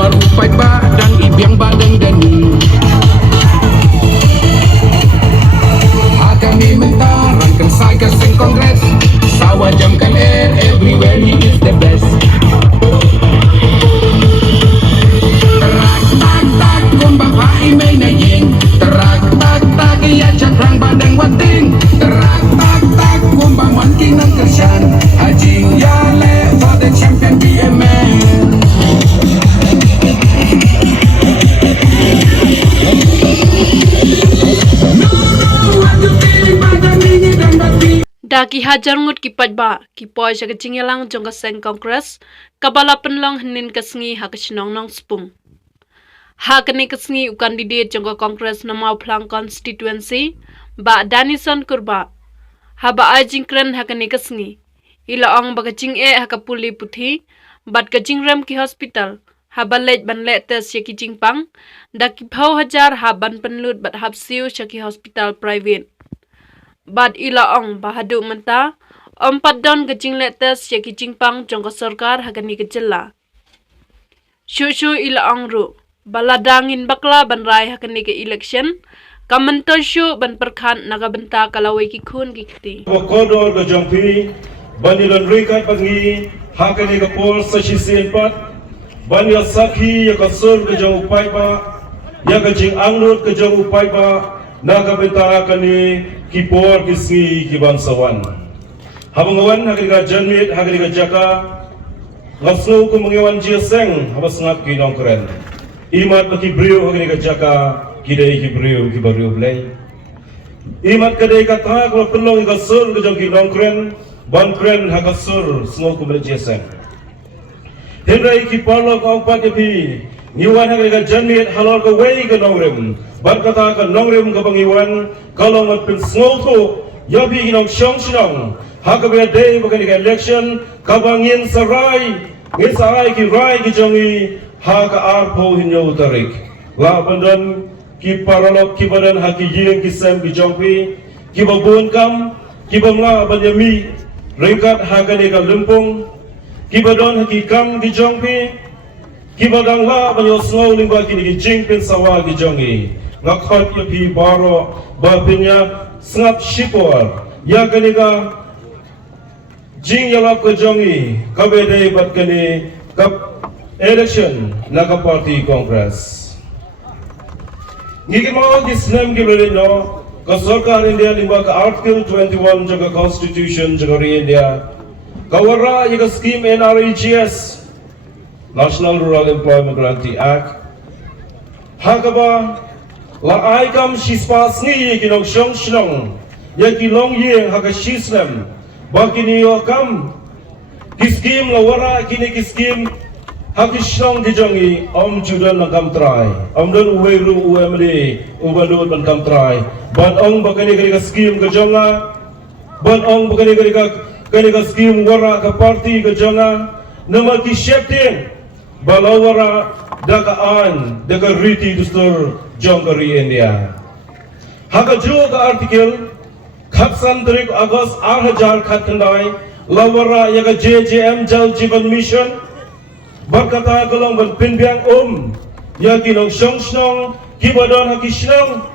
marupai badang ibiang badang dani. Kami mentarangkan saya sing kongres. Sawa jamkan air, everywhere he is the best. Terak tak tak kumbapa imay na ying. Terak tak tak iya cakrang badang wating. Terak tak tak kumba manking ng kersyan. Hajing yale for the champion be a man. Daki hajar ngut ki padba ki poi sa kacingyalang jong ka seng kongres kabala penlong henin kasngi ha kachinong nong spung ha kani kasngi u candidate jong ka kongres na mau plang constituency ba Danison kurba ha ba ajing kren ha kani kasngi ila ong ba kacing ha ka puli puthi bat kacing ram ki hospital ha ba lej ban le tes ya ki jingpang daki phau hajar ha ban penlut bat hapsiu sa ki hospital private Bad ila ong bahadu menta empat don kecing letes ya kicing pang jongka sarkar hagani kecela. Shushu ila ong ru baladangin bakla ban rai hagani ke election kamentol shu ban perkhan naga benta kalawai ki khun ki khti. Kodor ke jongpi banilan rikat bangi hagani ke pol sasisi empat banil sakhi ya ke sur ke jong upai ba ya ke jing angnut ke jong upai ba naga benta kani kipor kisngi kibangsawan. Habangawan hagaliga janmit hagaliga jaka ngasno ko mangiwan jiaseng habas ngap kinong keren. Imat baki brio hagaliga jaka kidai kibrio kibario blay. Imat kadai kata ko pelong igasur ke jong kinong keren ban keren hagasur sngo ko jiaseng. Hendrai kipalo ko pat yapi Iwan hagaliga janmit halal ko wei ke nongrem. Berkata ke nongrem ke pengiwan kalau ngat pin sngoto yabi ginong syong sinong hagabe day bagai ke election kabangin sarai ki rai ki jongi haga arpo hinyo tarik la bandan ki paralok ki badan haki yeng ki sem ki jongpi ki babun kam ki bamla banyami ringkat haga ne ka lumpung ki badan haki kam ki jongpi ki badang la banyo sngo lingba ki ni jing pin sawa ki jongi ngakhat yapi baro bapinya sngap shipor ya kaniga jing yalap ke jongi kabede bat kani kap election naga party congress ngiki mo gisnem gibrele no ka sarkar india lingba ka article 21 jaga constitution jaga india kawara yaga scheme NREGS National Rural Employment Guarantee Act hakaba la aikam shispa sngi kinong shong shnong ya kilong ye haga shisnem bakini okam kiskim la wara kini kiskim hakishnong dijongi om judan nakam trai om don uweru uemri ubadut ban kam trai ban ong bakani gari skim gajonga ban ong bakani gari skim wara ka party gajonga nama ki shepting balawara daga an daga riti dustur jongkari India. Haka juo ka artikel khatsan tarik Agust 8,000 khatandai lawara yaga JJM Jal Jivan Mission berkata golong ban pinbiang yakinong syong shnong kibadon haki shnong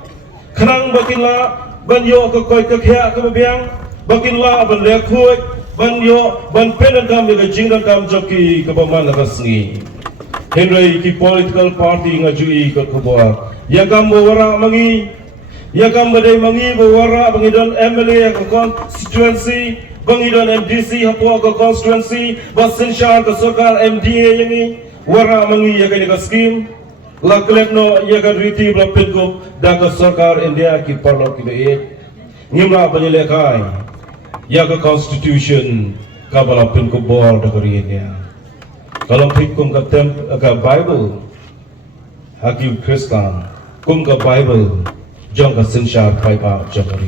khnang bakinla ban yo ka koi ka khya ka biang bakinla ban lekhuj ban yo ban penan kam yaga jingdan kam joki ka baman rasngi Henry ki political party ngajui ka kubwa Yakam bawara mangi, yakam badai mangi bawara bangidon MLA ke constituency, bangidon MDC hapua ke constituency, basin syar ke sarkar MDA yangi, wara mangi yakan ka scheme, la klepno yakan riti bla pilkup da ke sarkar India ki parlo ki bait, ngimla banyelekai, yakan constitution kabala pilkup bor da ke India. Kalau pilkum ka ka Bible, hakim Kristen. Kum ka Bible jong ka sinshar pai pa jong ka ri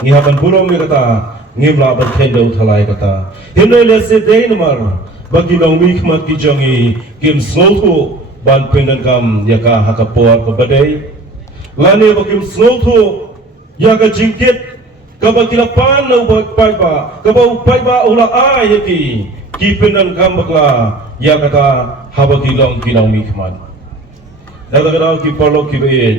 ni haban bulong me kata ngimla ban thendo thalai kata hindoi le se dei numar bagi nong mi khmat ki jongi kim snolthu ban penan kam yaka hakapor pa badai lani bakim snolthu yaka jingkit ka bakila pan no pai pa ka ba pai ba ula ai ki penan kam bakla yakata habaki long kinang mikmat Nagagaraw ki parlok ki bayed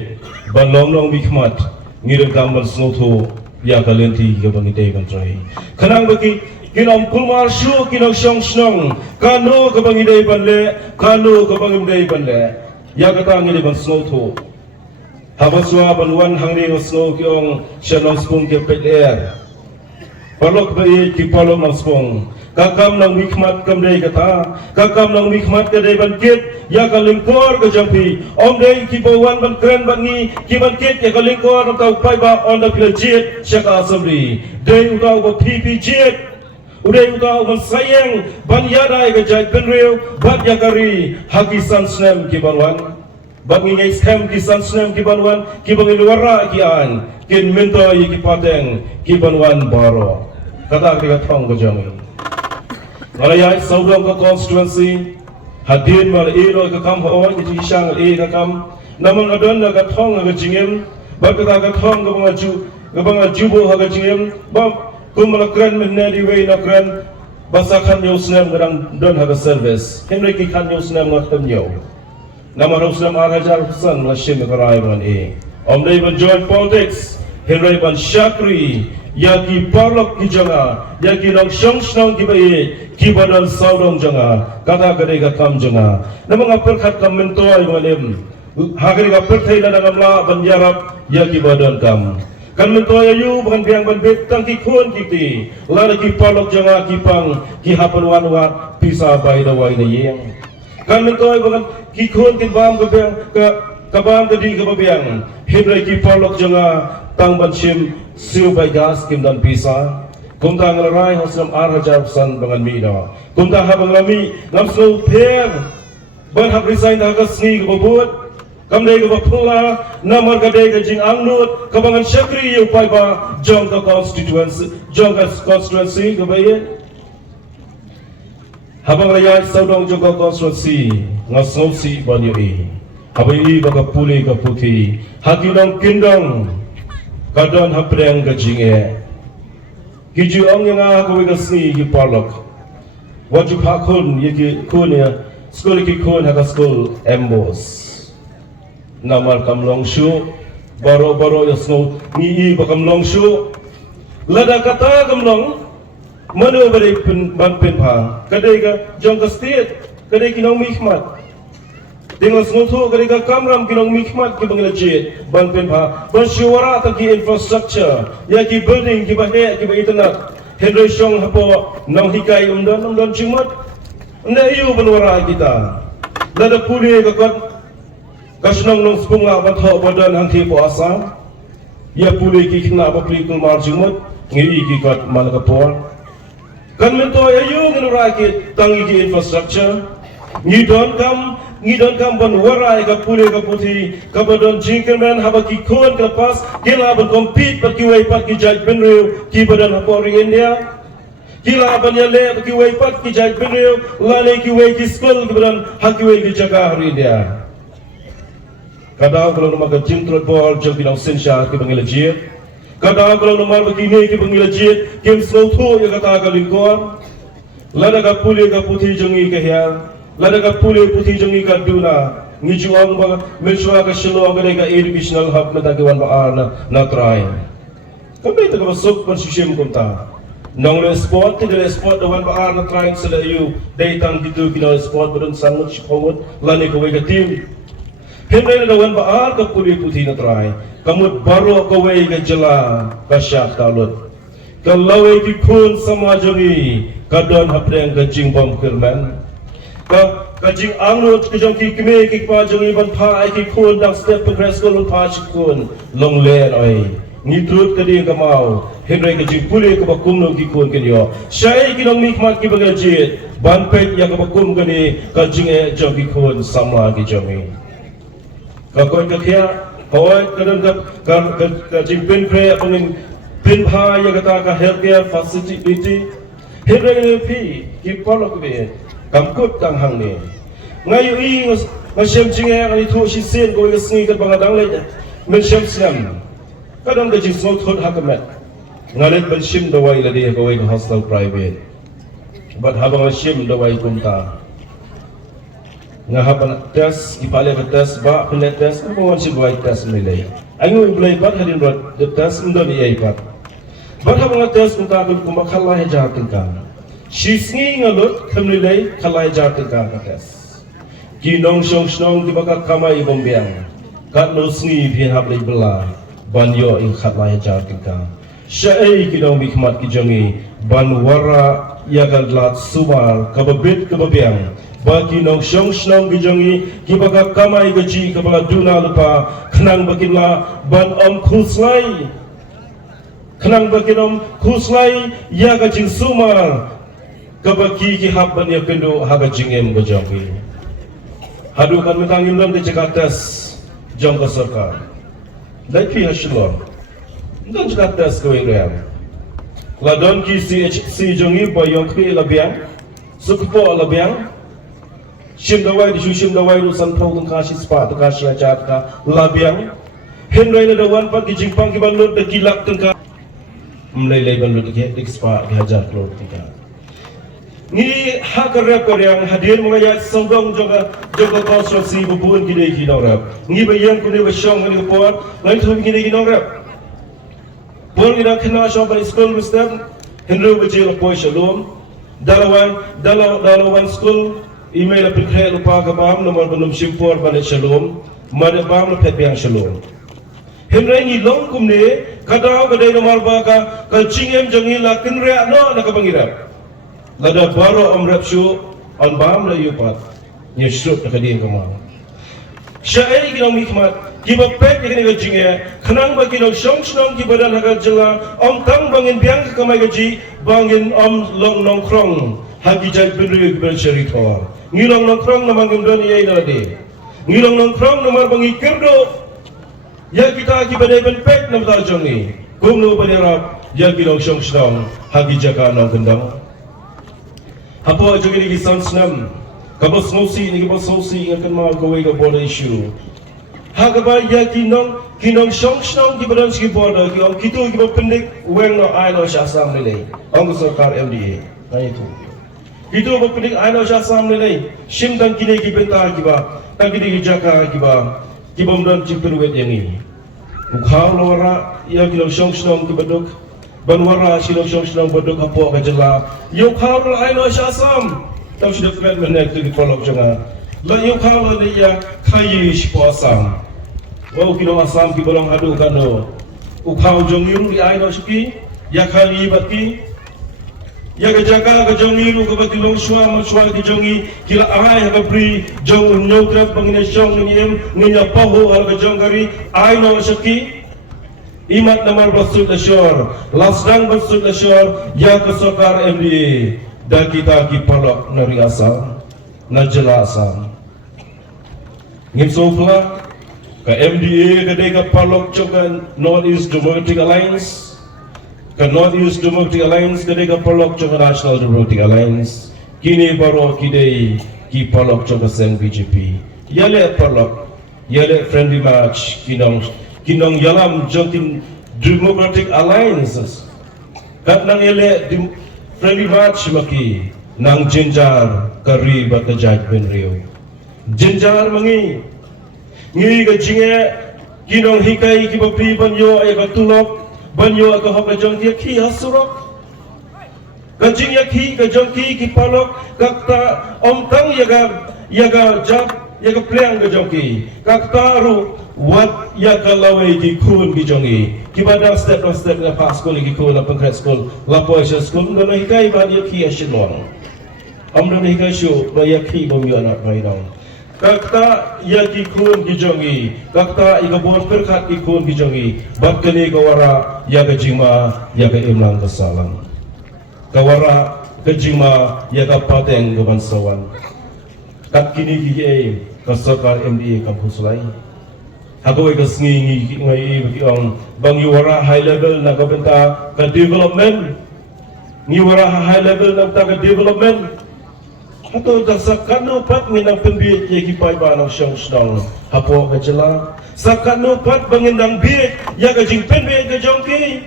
ban long long mikmat ngirang kambal snotho ya kalenti ki bangi day bantray kanang baki kinang kumar shu kinang shong snong kano ka bangi day banle kano ka bangi day banle ya kata ngiri ban snotho habaswa ban wan hangni snow kyong shanong spung ke peler parlok bayed ki parlok ng spung kakam ng mikmat kamday kata kakam ng mikmat kaday bankit ya kalingkor ka jampi omday kibawan ban kren bangi kibankit ya kalingkor ng taupay ba on the legit siya ka assembly day utaw ba PPG uday utaw ban sayang ban yaday ka jay penrew bat yakari hakisan snem kibanwan bangi ngay scam kisan snem kibanwan kibangi luwara kian kin minto ikipateng kibanwan baro kata kriya thong ka jampi Malayai saudong ka constituency hadin mal iro ka kam ho iti isang ka kam namang adon na ka thong ka jingem ba ka thong ka mga jubo ha ka jingem ba kumala kran men na di way na kran basa kan yo snam gadang don ha ka service henry ki kan yo snam ngat tam yo namang snam arajar husan la shim ka rai man omdai ban join politics henry ban shakri yaki parlok ki janga yaki nong shong shong ki baye ki badal saudong janga kata kade ka kam janga namang apel khat kam mento ay malem hagri ka per thaila na gamla banjarap yaki badal kam kan mento ayu ban biang ban bet tang ki khon ki ti la ki parlok janga ki pang ki hapan wan wa pisa bai da wai na yeng kan mento ay ban ki khon ki bam ka biang ka bam ka di ka biang hidrai ki parlok janga tang ban shim siu bai gas kim dan pisa kumta ngalarai hosam arhajar san bangan mi da kumta habang lami namso per ban hab resign da ka sngi ko bot kam dei ko pula namar ka dei ka jing angnut ka bangan shakri yu pai ba jong ka constituency ka baye habang raya saudong jong ka constituency ngasau si ban yu habai ba ka puli ka puti hakinong kindong kadon hapreng ka jinge Kiju ang yang aku igasni ki parlok. Wajib hakun yaki kun ya skol ki kun haka skol embos. Namar kam longshu baro ya snow ni bakam longshu. Lada kata kam long manu bari ban pen pa. Kadai ka jong ka state kadai ki nong mikmat. Dengan snow kadai ka kamram ki nong mikmat ki bangla jet ban pen pa. Ban shiwara ta ki infrastructure ya ki building ki bahaya ki internet Henry Shong hapo nang hikai umdan cingmat nda iyo banwara kita lada puli kakot kasnong nong spunga batho badan hang thi po asa ya puli ki kina apa pli kul mar cingmat ngi ki kat malakapor kan mento ayo nganura ki tangi ki infrastructure ngi don kam ban warai ka puli ka puti ka badon jingkeman haba ki kon ka pas kila ban compete pa ki way pat ki jaj benrew ki badan hapori India kila ban yale ki way pat ki jaj benrew lale ki way ki school ki badan haki way ki jaga hari India kadang kalau nama ka jingtrot bol jong binang sensha ki bangila jit kadang kalau nama begini ki bangila jit kim slow to ya kata ka lingkor lada ka puli ka puti jongi ka hial lada ka puli puti jongi ka duna ngijuang ba mensua ka shilo ka ka educational hub na tagiwan ba na try kami ta ka sok pan sishim kumta nong le sport dawan ba na try sila yu daytang gitu kino sport budon sangut shipomot lani ko ka team Henry na dawan ba ka puli puti na try kamut baro ka way ka jala ka syak talot kalaway ki kun sama jongi kadon hapreng ka jingbom kirman kajing angut kajong ki kime ki pa jong iban pa ai ki kun dang step progress ko pa chi kun long len oi ni trut ka ding kamau henry kajing puli ka bakum no ki kun ken yo shai ki dong mik mat ki bagal jit ban pet ya ka bakum ka ni kajing e jong ki kun samla ki jongi ka kon ka khia hoy kadang ka jing pen pre apung pin pa ya ka ka healthcare facility henry pi ki polo ki kamkut kang hang ni ngayu i ngasem jinge ani thu shi sen ko ngi ka bangadang le men shem sem kadang ga jing so thot hakamet ngalet ban shim da wai la de ko wai hostel private but habang shim da wai kumta ngahapan tes kipale tes ba pele tes ko si buai tes milai angu blai bat hadin rot tes undon ai bat bat ha tes unta ko makhala he jatin ka shisngi ngalot khamilai khalai jatin ka tes ki nong shong snong di baka kamai bombiang kat no sngi phin hab lai bela banyo in khalai jatin ka syai ki nong bikmat ki jongi banwara yagadlat subar kababit kababiang bagi nong shong snong gijongi kibaka kamai gaji kabala duna lupa khnang bakinla ban om khuslai khnang bakinom khuslai yagajing sumar kabaki ki habban yakendo hagajing em gajongi hadu kan metangin dam de jakatas jongka sarkar dai pi hasilor don jakatas ko irem ladon ki si jongi boyong ki labiang sukpo labiang shim dawai di shim dawai lu san thau ka shi spa ka shi ajat ka labiang hen rai na wan pa ki jingpang ki banlut de kilak tengka mlai lai banlut ki dik spa ki hajar klot tika ni hakar koryang hadin mongaya songdong joga konstruksi bubun ki dei ki dorap ni bayang ku ni washong ni por lain thu ki dei ki dorap por ni dak na shop by school wisdom henru bajil po shalom dalawan school email aplikasi lupa kabam nomor belum simpor pada shalom mana bam lepet yang shalom henry ni long kumne kadau kadai nomor baka kalcingem jangi la kenrea no na kabangirap lada baro omrap shu on bam la yupat ni shrut na kadien kamal syai kinong mikmat kiba pet ni kajinge khnang ba kinong shong shnong ki badan hagal jela om tang bangin biang kamai gaji bangin om long nong krong hagi jai benru ki ben syaritor ngilong nongkrong na manggundon iya inade ngilong nongkrong na marbangi kerdo ya kita kibadai ben pek na matajong ni kumno panirap ya kilong syong shnong hagi jaka nong gendang hapo ajogi ni kisan snam kabos ngosi ni kabos ngosi ngakan mga gawai ka border issue hagaba ya kinong syong shnong kibadan siki border kiong kito kibapendik weng no ay no syasam nilay ang sarkar MDA na ito itu berpening aina syasam nilai shim dan kini kibenta kiba dan kini jaka kiba kiba mdan cipterwet yang ini ukhau lora ya kilong syong syong kibaduk banwara silong syong syong baduk hapo kajela yukhau la aina syasam tahu sudah keren menek tu dipolok jangan la yukhau la ya kayi shipasam wow kilong asam kibalong hadu kano ukhau jongiru di aina syuki ya kali bati ya kejaga kejongi lu kebat long shua mashua kejongi kila ai ha bri jong nodrat bangine shong niem ninya paho al kejong kari ai no shaki imat namar basut ashor lasdang basut ashor ya kesokar MDA dan kita ki palok nari asal na jelasam ngim sofla ka MDA kedai ka palok chokan North East Democratic Alliance ke North East Democratic Alliance kedai ka palok chokan National Democratic Alliance kini baro kidai ki palok chokan sen BJP yale palok yale friendly match kinong yalam jokin Democratic Alliances kat nang yale friendly match maki nang jinjar kari bat jaj ben rio jinjar mangi ngi ka jinge kinong hikai ki bapi banyo ay ka tulok banyo ka hok jong ki hasurok ka jing ki ka jong ki palok kakta om tang yaga jab yaga playang ka jong ki kakta ru wat yaga lawai ki kun ki jongi ki badang step na pas school ki kun na pangkret school lapo sa school no hikai ba ki asinong om no hikai shu ba ki bomyo anak bai dong kakta ya ki kun ki jongi kakta iga bor perkat ki kun ki jongi bat kani kawara ya ka jima ya ka imlang kasalang kawara ka jima ya ka pateng ka bansawan kat kini ki ay kasakar MDA kampus lai hagawai ka sngi ngai ang bang yuwara high level na kabenta ka development yuwara high level na ka development Hato sakano pat minang pembiak ye kipai banang syong sedang hapo kecela sakano pat bangindang biak ya kajing pembiak ke jongki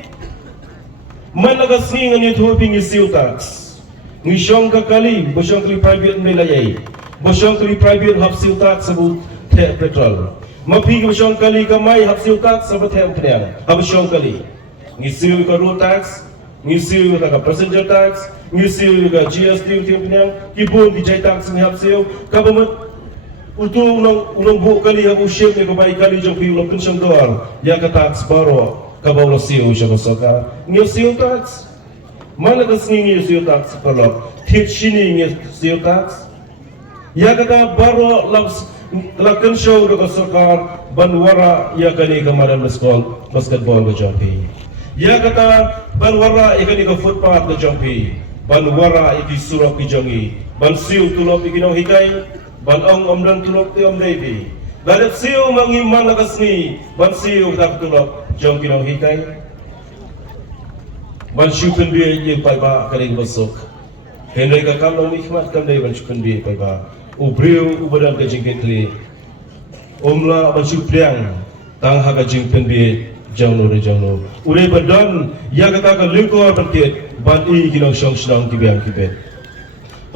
mana ka singa ni thu pingi siu tax ni syong ka kali bosyong kli private melayai Bosyong kali private hap siutak sebut te petrol. Mapi bosyong kali kamai hap siutak sebut te penyang. Bosyong kali. Ngisiu ka road tax, ngisiu ka passenger tax, ngisiu ka GST te penyang. Kibun di jai tax ni hap siu. Kabamat utung unang bu kali hap usyem ni kabai kali jong pi ulang pensyang doar. Ya ka tax baro kabaw siu siya masoka. Ngisiu tax. Mana kesini ngisiu tax kalau tip sini ngisiu tax. Ya kata baru lakukan show dengan serkar banwara ya kini kemarin basketball ke jampi. Ya kata banwara ya kini ke footpath ke jampi. Banwara iki surap ke jangi. Ban siu tulop iki nong hikai. Ban om dan tulop ti om devi. Gadat siu mangiman nakasni. Ban siu tak tulop jangi nong hikai. Ban syukur dia ye paiba kali besok. Henry ka kam nong nikmat kam dai ban syukur dia paiba. Ubriu ubadan ke jingketli umla bansupriang tang haga jingpen bi jangno re jangno ure badan ya kata ka lingkor berket bandi ginang syong syang kibiang kibet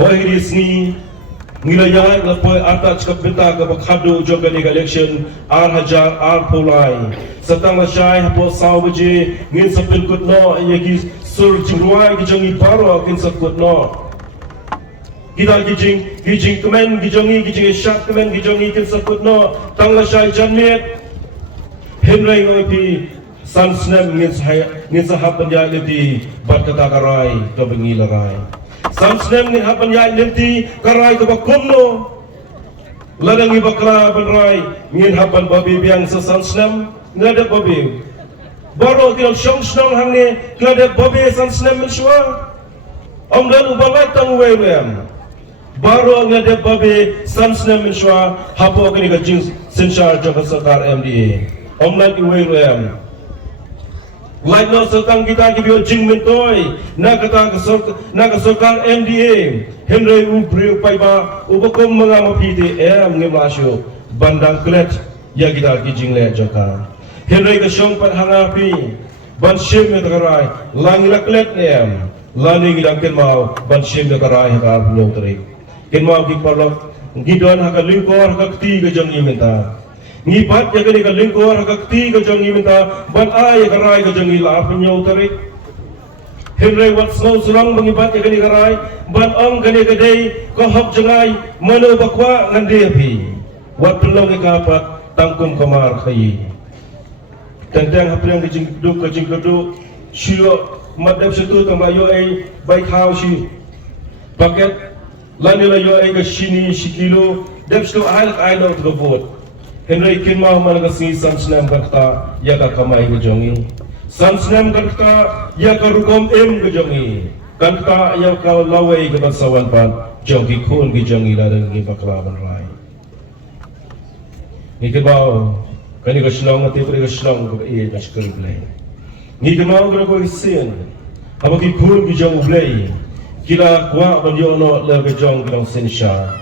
hoi risni ngilayan la poi atas ka benta ka bakhado joga ni election ar hajar ar polai satang la shai hapo sawje ngin sapil kutno yaki sur jingruai ki jangi paro kin sakutno kita gijing kemen gijongi syak kemen gijongi kin sakut no tangla syai janmet henry ngopi sansnem ngin sahab penjai leti bat kata karai to bengi larai sansnem ngin hab penjai leti karai ke bakumno ladangi bakla benrai ngin haban babi biang sansnem ngada babi baro kilo syong snong hangne ngada babi sansnem mensua omdan ubalai tang wem baru ngade babe sansna menswa hapo kini ka jing sensar jong sarkar MDA omlan iwe rem like no sarkang kita ki bio jing mentoi na kata ka sarkar MDA henry ubri paiba ubakom mga mapiti ngemasyo bandang klet ya kita ki jing le jaka henry ka syong pat hangapi ban shim me takarai langila klet em lani ngidang ken mau ban shim me takarai ha nyong trik kenmau ki parlok ngidon haka lingkor haka kti ke jangi minta ngipat ya kini ka lingkor haka kti ke jangi minta ban ay karai ke jangi la penyau tarik henry wat snow surang mengibat ya kini karai ban ong kini kedai ko hok jangai mano bakwa ngande api wat pelong ikapat tangkum kamar khayi tentang hapriang ke jing keduk syio madap situ tambayo ay bai khau shi paket Lanila yo ay shini shikilo debsto ay no to vote henry kinma malaga si sansnam kakta ya ka kamai ke jongi sansnam kakta ya ka rukom ke jongi kakta ya ka lawai ke basawan pan jongi kun ke jongi la deng ke bakla ban rai ni ke bao kani ka shlong ate pre ka shlong ko e ba skul play ni ke mau ko sin aba ki kun ke jong play kila kwa banyono la gajong kilong sinsha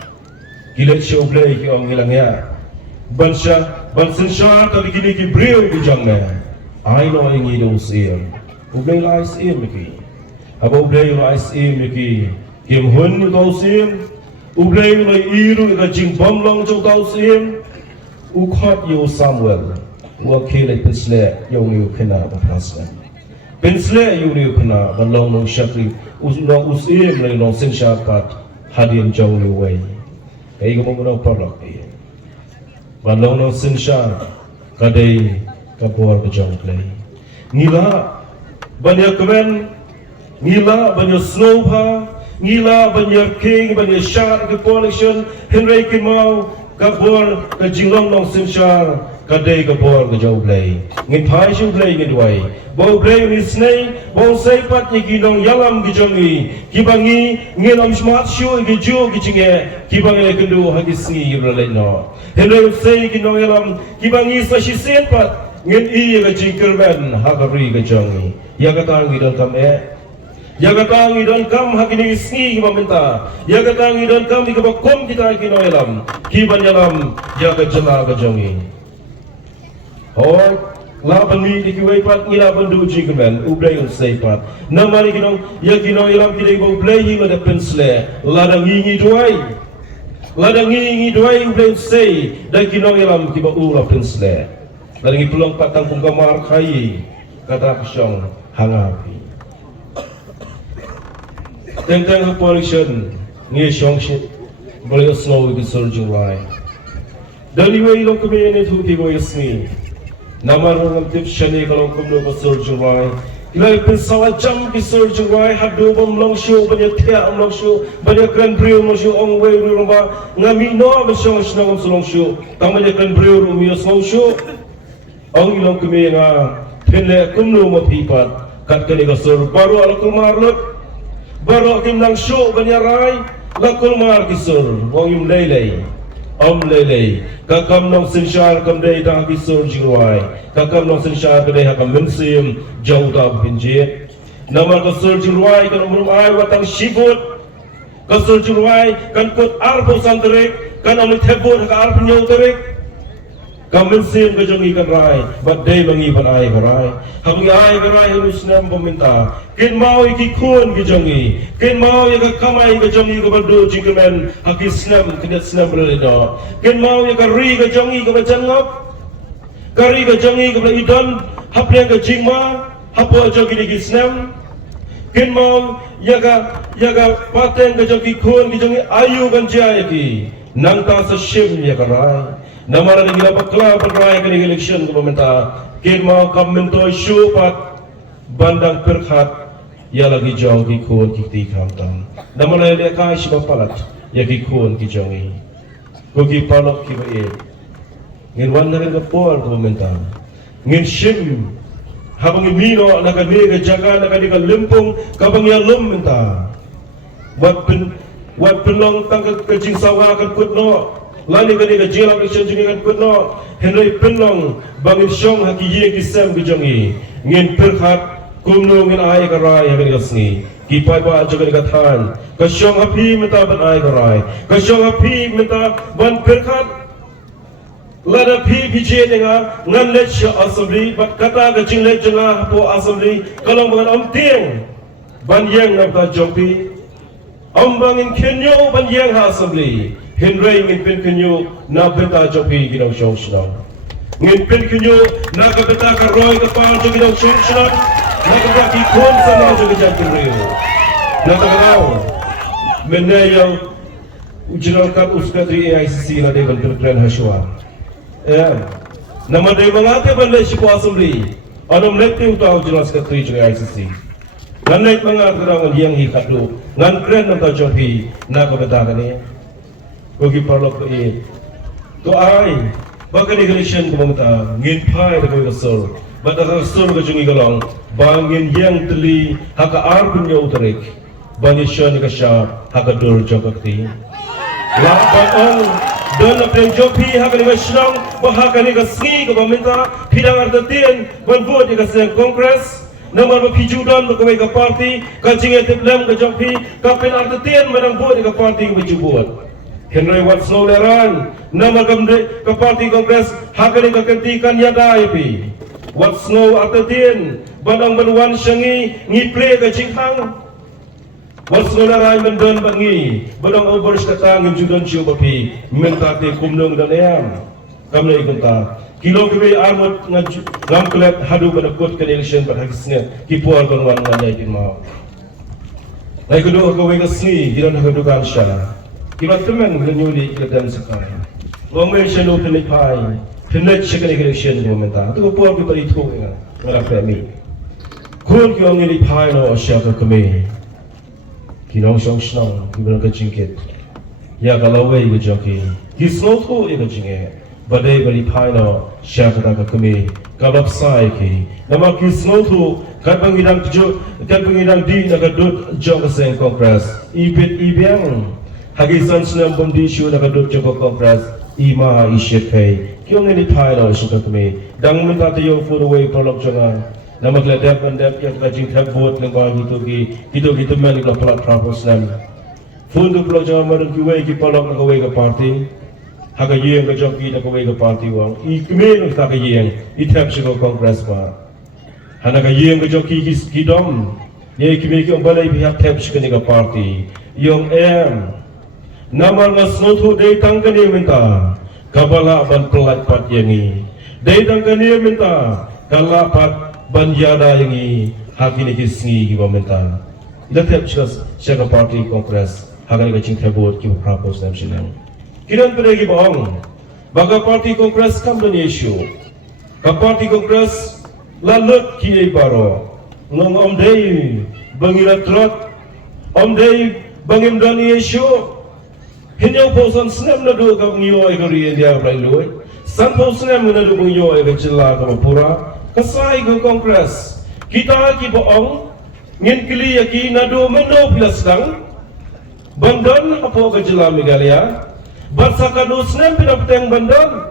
kila show play ki ong hilang ya ban sinsha ta gini ki brio gajong me ai no ingi do sim ublay la sim ki abo ublay la sim ki kim hun ni do sim ublay la iru ga jing bom long jo do sim u khot yo samuel wa kile pisle yo ni khina ba pasla pensle yo ni khina ban long no shakri usno usim le no sinsha pat hadin jong ni wei kai ko mo no parlok ti ban long no sinsha kadai kapor ke jong play ngila banyak kemen ngila banyak snowha ngila banyak king banyak shot ke collection henry kimau kapor ke jinglong no sinsha kadai kapor ke jong play ngin phai shu play ngin wei bau play ni snei bau sei pat ni ginong yalam gijongi kibangi ngelam smart show gi jo gi jinge kibangi le kendu hagisni yurale no henry sei ginong yalam kibangi sa shi sen pat ngin i ga jingkerman hakari ga jongi ya katangi don kam ya katangi don kam hakini isni maminta ya katangi don kam ga bakom kita ginong yalam kiban yalam ya ga jala ga jongi oh laban ni dikiwai pat ngila bandu jingkerman ublay un sei pat namani ginong ya ginong yalam kidai bo ublay hi ma da pensle ladang ngi duai Ladangi doi ublen sei dai kinong ilam kiba ula prinsle. Ladangi pelong patang pungkamar kai kata kesyong hangapi. Tentang pollution ni syong shit boleh snow di surging rai. Dari wei long kemene tu ti boy sni. Namar ngam tip shani kalau kumlo ko surging rai. Ilai pensawa jam ki surging rai hadu bom long show banyak tia long show banyak kran brio long show ong wei rumba ngami no ba syong snong long show. Tang banyak kran brio rumi long show. Ong long kemene nga pinle kumlo mo pipat kat kani ko sur baru ala kumar lot. Baru kim lang show banyak rai. Lakul mar kisur, wong yum lelei, lelei. Kakam nong sinshar kam dei dah kisur jiwai. Kakam nong sinshar kam dei hakam mensim jauh dah pinjit. Nama kisur jiwai kan umur ai watang shibut. Kisur jiwai kan kut arbo santerik kan amli tebut ka arbo nyau terik. Kam mensim ka jongi kan rai, bat dei mangi ban ai ka rai. Habi ai ka rai harus nam peminta. Kin mau iki kun ki jongi. Kin mau ya ka kamai ka jongi ka baldo jikamen haki snam kidat snam releda. Kin mau ya ka ri ka jongi ka bajangap. Kari ka jongi ka idon hapnya ka jingma hapo jogi ni snam. Kin mau ya ka paten ka jongi kun ki jongi ayu kan jaya ki. Nang ta sa shim ya ka rai. Namara ni gila bakla berrai kini election ko pemerintah. Kin mau kam mentoi syupat bandang perkhat ya lagi jong ki kun ki ti kamtam. Namara dia kai si bapalat ya ki kun ki jongi. Ko ki palok ki ba e. Ngin wan na rin ka por ko pemerintah. Ngin shim habang imino nakani ka jaga nakani ka limpong kabang ya lum mentah. Wat penlong tang ka jing sawa kan putno. Lani kani ka jela ka shenjing kan putno. Henry penlong bangin syong haki ye ki sem ki jongi. Ngin perkhat kumno ngin ai ka rai kani ka sngi. Ki pai ba jo kani ka than. Ka syong api menta ban ai ka rai. Ka syong api menta ban perkhat. Lada pi pije denga ngan let sha assembly bat kata ka jing let janga po assembly kalong bangan om tieng ban yang nam ta jompi om bangin kenyo ban yang ha assembly Henry ngin pen kenyo na beta jompi ginong shong shnang ngin pen kenyo na ka beta ka roy ka pa jo ginong shong shnang na ka ba ki kon sa na jo ginong kenyo na ta gao menayo ujinal kap uskatri AICC la de ban terkren hashwa. Ya, nama dewa ngate bandai siku assembly. Anam lekti utau jelas ketri juga ICC. Ngan naik mengar kerangan yang hikatu. Ngan keren nanti jompi nak kebetakan ni. Kogi parlok ke. To ai, bakan ignition kemangta ngin pai dekat kesor. Badak kesor kejungi galong. Bangin yang teli haka arbun ya utarik. Bani shan kasha haka dur jokakti. Lapan on. Dan apa yang jopi hak ni masnang, bahak ni kasih ke pemerintah, pidang artian, banbuat di kasih kongres, nama berpijudan berkawai ke parti, kacingnya tiplem ke jopi, kapin artian menang buat di ke parti ke berjubuat. Henry Watts Noleran, nama ke parti kongres, hak ni kekentikan yada ipi. Watts No artian, bandang benuan syangi, ngiple ke cingkang. Watts Noleran mendan bangi, badang obers katang judan ciubapi, mentate kumnong dan ayam. Kami ikunta. Kilo kebe armut ngam klet hadu pada kot ke election pada hakisnya kipuar konwan ngandai kin mau. Lai kedua kowe kesni jiran hadukan sya. Kilo temen genyuli kedam sekai. Wong men shano penipai, penet sekali election momenta. Tu puar ki pari thu ngara fami. Kun ki ong ni pai no asya ka kami. Kinong shong shnong kibran ka jingkit. Ya kalawai ka joki. Kisno thu e ka jinge. Badai bali paino syakata ka kami kalap sai ki. Nama kisno thu kat pangidang di na kadut jong ka seng kongres. Ipit ibiang hagisan senam bondi syu na kadut jong ka kongres. Ima isyet kay. Kiyong ni paino syakata kami. Dang minta tayo food away prolog jonga. Nama kladap bandap yang kajing tak buat lengkau gitu man ikla pelat trapos nam. Fundu prolog jonga madan kiway ki prolog na kaway ka party. Haka yeng ka joki na kaway ka party wang. I kumin ka yeng. I tap siya ka kongres pa. Hana ka yeng ka joki kidom. Ye kimi ki balay pihak tap siya ka party. Yung Nama ngasnotu day tangkani minta kabala ban pelat pat yangi. Day tangkani minta kalapat ban yada yangi hakini kisngi giba minta. Ilatep siya party congress hakani kacing tebot giba propose nam silang. Kinan pada giba ong baga party congress kam dan issue. Ka party congress lalut kini baro. Ngong om day bangirat trot om day bangim dan issue. Hinyo po san snem na do ka ngiyo ay kari India play loy. San po snem na do ngiyo ay kachila ka mapura. Kasay ko Congress. Kita ki boong ngin kili yaki na do mendo plus lang. Bandon apo kachila migalia. Batsa kanu snem pinapteng bandon.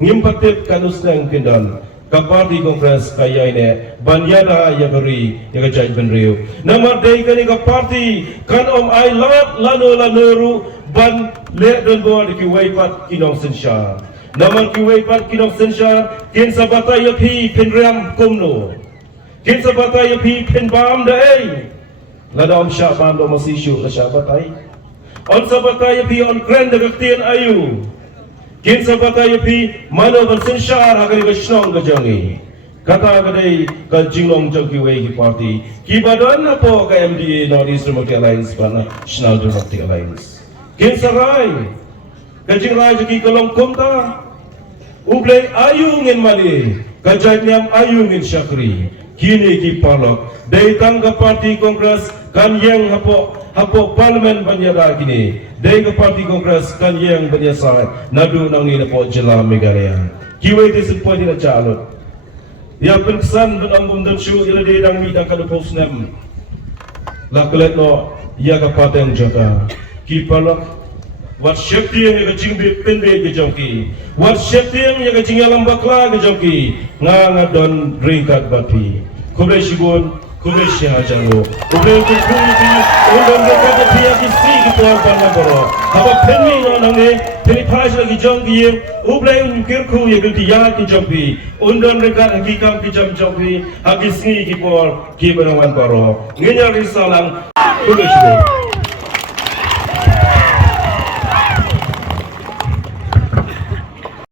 Ngim patip kanu snem kindan. Kapati Congress kaya ini banyada yakari yakajai benriu. Nama day kani kapati kan om I lot lanu ban le dan bo di kiwaipat kinong sensya. Nama kiwaipat kinong sensya kin sabata yapi penram kumno. Kin sabata yapi penbam dai. Lada om syaban do masisyu la syabatai. On sabata yapi on grand dektian ayu. Kin sabata yapi mano ban sensya hakari kashnong gajangi. Kata kadai ka jinglong jangki wei ki party. Ki badan apo ka MDA Northeast Democratic Alliance bana National Democratic Alliance. Kin sarai kajing rai jaki kalong kumta ublay ayu ngin mali kajak nyam ayu ngin syakri kini ki palok day tangga party congress kan yang hapo parlimen banyada kini day ka party congress kan yang banyasa nadu nang ni po jela megalaya kiwe disip point na chalot ya penkesan benambum dan syu ila day dang mi dang kadu posnem lakulet no ya ka pateng jota ki palak wat syekti yang kacing pende ke jongki wat syekti yang kacing alam bakla ke jongki ngadon ringkat bati kubre sigun kubre syahajalo kubre kukuti undon dekat dia kisi ki tuan bana boro apa penmi no nange peni phaj lagi jongki uble unkirku ye gulti ya ki jongki undon dekat hakikam ki jongki hakisni ki por ki banawan boro ngenya risalang kubre sigun